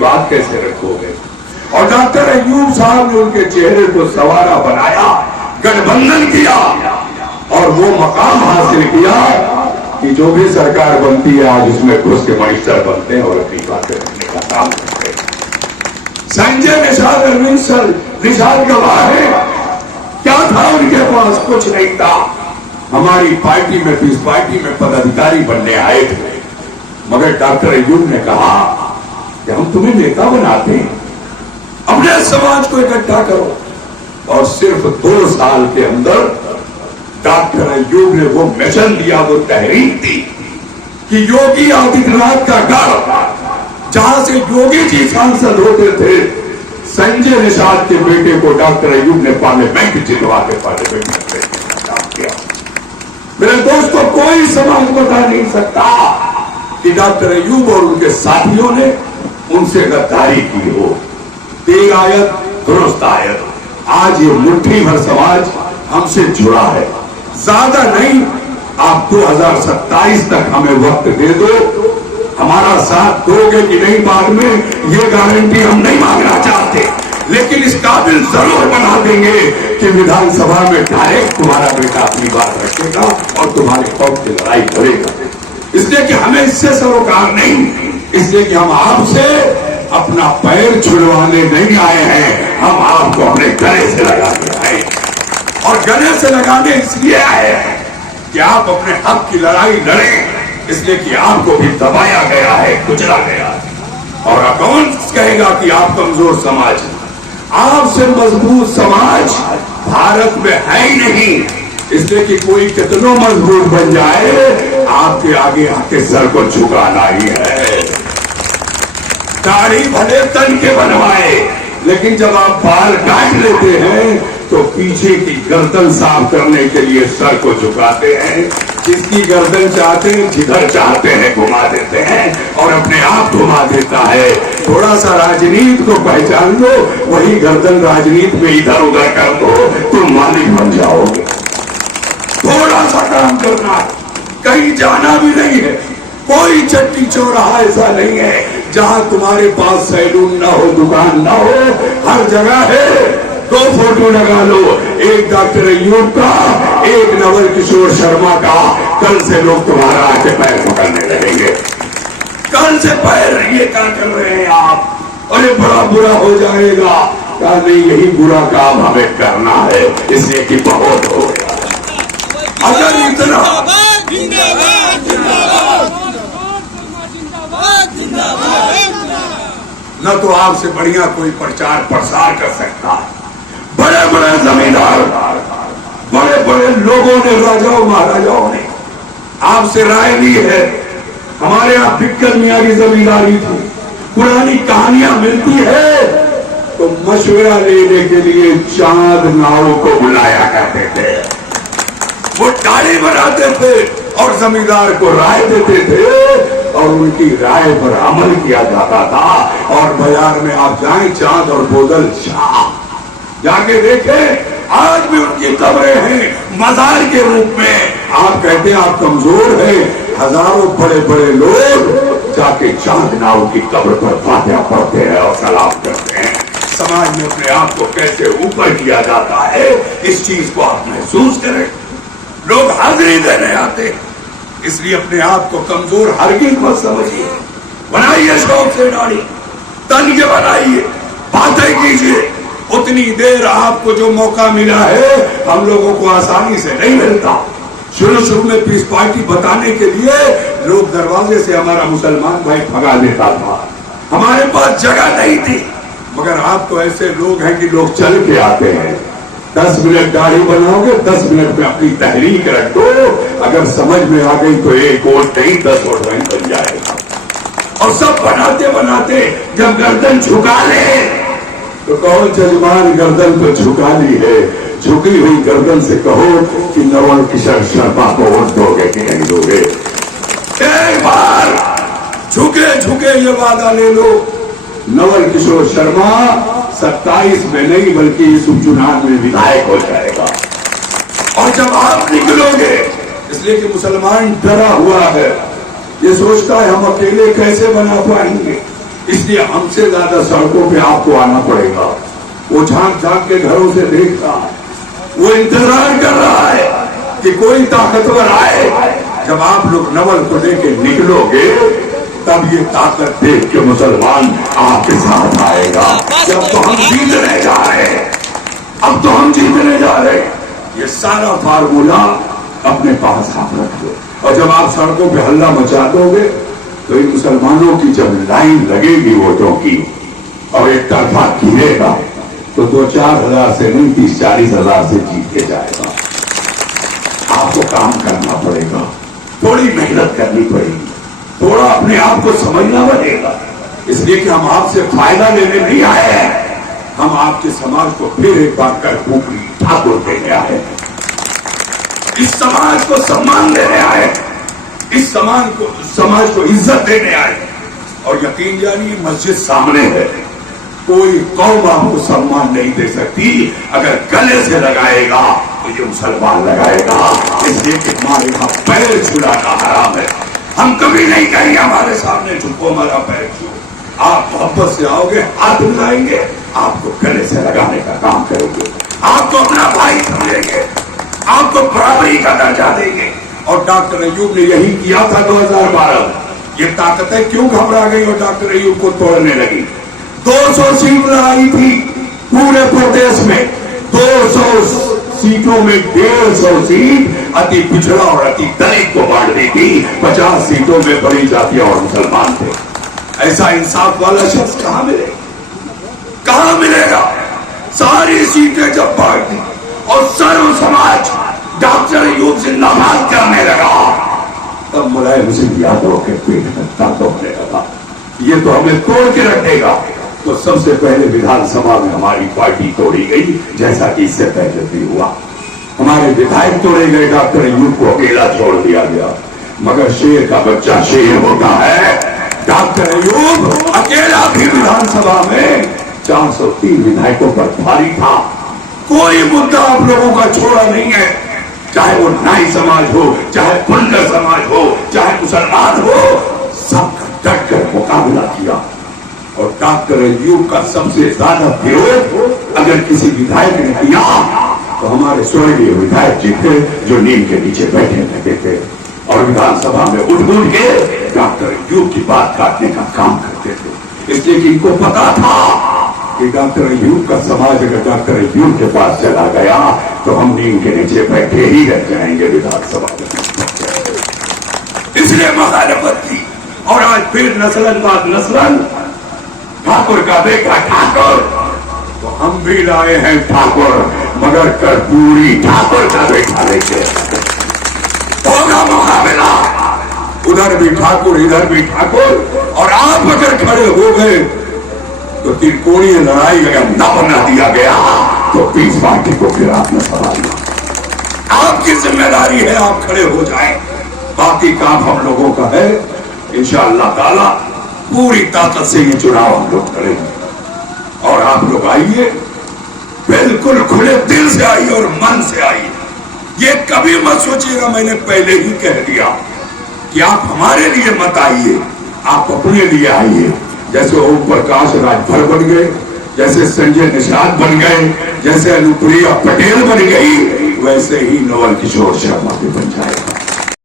बात कैसे रखोगे। और डॉक्टर अय्यूब साहब ने उनके चेहरे को सवारा बनाया, गठबंधन किया और वो मकाम हासिल किया कि जो भी सरकार बनती है आज उसमें घुस के मिनिस्टर बनते हैं और अपनी बातें रखने का काम करते हैं। संजय निषाद अरविंद सर निषाद गवाह है, क्या था उनके पास? कुछ नहीं था। हमारी पार्टी में पीस पार्टी में पदाधिकारी बनने आए थे, मगर डॉक्टर अय्यूब ने कहा कि हम तुम्हें नेता बनाते हैं, अपने समाज को इकट्ठा करो। और सिर्फ 2 साल के अंदर डॉक्टर अय्यूब ने वो मिशन दिया, वो तहरीक दी कि योगी आदित्यनाथ का गढ़ जहां से योगी जी सांसद होते थे, संजय निषाद के बेटे को डॉक्टर अय्यूब ने पार्लियामेंट जितवा के पार्लियामेंट में काम किया। मेरे दोस्तों, कोई समाज बता नहीं सकता कि डॉक्टर अय्यूब और उनके साथियों ने उनसे गद्दारी की हो। तेग आयत दुरुस्त आयत, आज ये मुट्ठी भर समाज हमसे जुड़ा है। ज्यादा नहीं, आप 2027 तक हमें वक्त दे दो, हमारा साथ दोगे कि नहीं बाद में ये गारंटी हम नहीं मांगना चाहते, लेकिन इस काबिल जरूर बना देंगे कि विधानसभा में डायरेक्ट तुम्हारा बेटा अपनी बात रखेगा और तुम्हारे खौफ की लड़ाई करेगा। इसलिए कि हमें इससे सरोकार नहीं, इसलिए कि हम आपसे अपना पैर छुड़वाने नहीं आए हैं, हम आपको अपने गले से लगाने आए। और गले से लगाने इसलिए आए हैं कि आप अपने हक की लड़ाई लड़ें, इसलिए कि आपको भी दबाया गया है, कुचला गया है। और कौन कहेगा कि आप कमजोर समाज, आपसे मजबूत समाज भारत में है ही नहीं। इसलिए कि कोई कितना मजबूत बन जाए, आपके आगे आके सर को झुकाना ही है। दाढ़ी भले तन के बनवाए, लेकिन जब आप बाल काट लेते हैं तो पीछे की गर्दन साफ करने के लिए सर को झुकाते हैं। जिसकी गर्दन चाहते हैं, जिधर चाहते हैं घुमा देते हैं और अपने आप घुमा देता है। थोड़ा सा राजनीति को पहचान लो, वही गर्दन राजनीति में इधर उधर कर दो, तुम मालिक बन जाओगे। थोड़ा सा काम करना है, कहीं जाना भी नहीं है। कोई चट्टी चौराहा ऐसा नहीं है जहां तुम्हारे पास सैलून ना हो, दुकान ना हो, हर जगह है। 2 फोटो लगा लो, एक डॉक्टर अय्यूब का, एक नवल किशोर शर्मा का। कल से लोग तुम्हारा आके पैर पकड़ने लगेंगे। कल से पैर, ये क्या कर रहे हैं आप? अरे बड़ा बुरा हो जाएगा। क्या नहीं, यही बुरा काम हमें करना है, इसलिए कि बहुत हो गया। अगर इतना न तो आपसे बढ़िया कोई प्रचार प्रसार कर सकता है। बड़े बड़े जमींदार, बड़े बड़े लोगों ने, राजाओं महाराजाओं ने आपसे राय ली है। हमारे यहाँ बिक्कल मियाँ की जमींदारी थी, पुरानी कहानियां मिलती है तो मशवरा लेने के लिए चांद नाव को बुलाया करते थे। वो टाड़ी बनाते थे और जमींदार को राय देते थे और उनकी राय पर अमल किया जाता था। और बाजार में आप जाएं, चांद और बोतल शाह जाके देखें, आज भी उनकी कब्रें हैं मजार के रूप में। आप कहते हैं आप कमजोर हैं, हजारों बड़े बड़े लोग जाके चांद नाव की कब्र पर फातिहा पढ़ते हैं और सलाम करते हैं। समाज में अपने आप को कैसे ऊपर किया जाता है, इस चीज को आप महसूस करें। लोग हाजिरी देने आते हैं, इसलिए अपने आप को कमजोर हरगिज़ मत समझिए। बनाइए शौक से दाढ़ी, तन के बनाइए, बातें कीजिए। उतनी देर आपको जो मौका मिला है, हम लोगों को आसानी से नहीं मिलता। शुरू में पीस पार्टी बताने के लिए लोग दरवाजे से हमारा मुसलमान भाई भगा देता था, हमारे पास जगह नहीं थी। मगर आप तो ऐसे लोग हैं कि लोग चल के आते हैं। 10 मिनट दाढ़ी बनाओगे, 10 मिनट में अपनी तहरीक रख दो। अगर समझ में आ गई तो 1 वोट नहीं 10 वोट वहीं बन जाएगा। और सब बनाते बनाते जब गर्दन झुका ले तो कहो जजमान गर्दन तो झुका ली है, झुकी हुई गर्दन से कहो कि नवल किशोर शर्मा को वोट दोगे कि नहीं दोगे। एक बार झुके झुके ये वादा ले लो, नवल किशोर शर्मा 27 में नहीं बल्कि इस उपचुनाव में विधायक हो जाएगा। और जब आप निकलोगे, इसलिए कि मुसलमान डरा हुआ है, ये सोचता है हम अकेले कैसे बना पाएंगे, इसलिए हमसे ज्यादा सड़कों पे आपको आना पड़ेगा। वो झांक झांक के घरों से देख रहा है, वो इंतजार कर रहा है कि कोई ताकतवर आए। जब आप लोग नवल को लेके निकलोगे तब ये ताकत देख के मुसलमान आपके साथ आएगा। जब तो हम जीतने जा रहे हैं, अब तो हम जीतने जा रहे हैं। ये सारा फार्मूला अपने पास आप रख लो, और जब आप सड़कों पे हल्ला मचा दोगे तो इन मुसलमानों की जब लाइन लगेगी वोटों की और एक तरफा गिरेगा तो 2-4 हजार से नहीं 30-40 हजार से जीत के जाएगा। आपको काम करना पड़ेगा, थोड़ी मेहनत करनी पड़ेगी, थोड़ा अपने आप को समझना पड़ेगा। इसलिए कि हम आपसे फायदा लेने नहीं आए हैं, हम आपके समाज को फिर एक बार कर्पूरी ठाकुर देने आए, इस समाज को सम्मान देने आए, इस समाज को इज्जत देने आए। और यकीन जानिए मस्जिद सामने है, कोई कौम आपको सम्मान नहीं दे सकती। अगर गले से लगाएगा तो ये मुसलमान लगाएगा। इसलिए कि हमारे यहाँ पैर छुड़ाना हराम है। हम कभी नहीं कहेंगे हमारे सामने झुको, हमारा पैर छू। आप मोहब्बत से आओगे, हाथ मिलाएंगे, आपको गले से लगाने का काम करेंगे, आपको अपना भाई समझेंगे, आपको बराबरी का दर्जा देंगे। और डॉक्टर अयूब ने यही किया था 2012। ये ताकतें क्यों घबरा गई और डॉक्टर अयूब को तोड़ने लगी? 200 सीट लड़ाई थी पूरे प्रदेश में, 200 सीटों में 150 सीट अति पिछड़ा और अति दलित को बांट दी थी। 50 सीटों में बड़ी जातियां और मुसलमान थे। ऐसा इंसाफ वाला शख्स कहां मिलेगा? कहां मिलेगा? सारी सीटें जब बांट दी और सर्व समाज डॉक्टर अयूब जिंदाबाद करने लगा, तब मुलायम सिंह यादव के पेट में दर्द होने लगा। ये तो हमें तोड़ के रखेगा। तो सबसे पहले विधानसभा में हमारी पार्टी तोड़ी गई, जैसा कि इससे पहले भी हुआ। हमारे विधायक तोड़े गए, डॉक्टर अयूब को अकेला छोड़ दिया गया। मगर शेर का बच्चा शेर होता है। डॉक्टर अयूब अकेला भी विधानसभा में 403 विधायकों पर भारी था। कोई मुद्दा आप लोगों का छोड़ा नहीं है, चाहे वो नाई समाज हो, चाहे बुनकर समाज हो, चाहे मुसलमान हो, सबका डट कर मुकाबला किया। और डॉक्टर अयूब का सबसे ज्यादा विरोध अगर किसी विधायक ने किया तो हमारे स्वर्गीय विधायक जी थे, जो नीम के नीचे बैठे रहते थे और विधानसभा में उठ के डॉक्टर अयूब की बात काटने का काम करते थे। इसलिए कि इनको पता था कि डॉक्टर अयूब का समाज अगर डॉक्टर अयूब के पास चला गया तो हम नीम के नीचे बैठे ही रह जाएंगे विधानसभा में। इसलिए मुखालफत की। और आज फिर नस्लन बाद नस्लन ठाकुर का बेटा ठाकुर, तो हम भी लाए हैं ठाकुर, मगर कर्पूरी ठाकुर का बेटा लेके होगा मुकाबला। उधर भी ठाकुर, इधर भी ठाकुर। और आप अगर खड़े हो गए तो त्रिकोणीय लड़ाई अगर न बना दिया गया तो पीस पार्टी को फिर आपने संभालना। आपकी जिम्मेदारी है, आप खड़े हो जाएं। बाकी काम हम लोगों का है। इंशाअल्लाह ताला पूरी ताकत से ये चुनाव हम लोग करेंगे। और आप लोग आइए, बिल्कुल खुले दिल से आइए और मन से आइए। ये कभी मत सोचिएगा, मैंने पहले ही कह दिया कि आप हमारे लिए मत आइए, आप अपने लिए आइए। जैसे ओम प्रकाश राजभर बन गए, जैसे संजय निषाद बन गए, जैसे अनुप्रिया पटेल बन गई, वैसे ही नवल किशोर शर्मा भी बन जाए।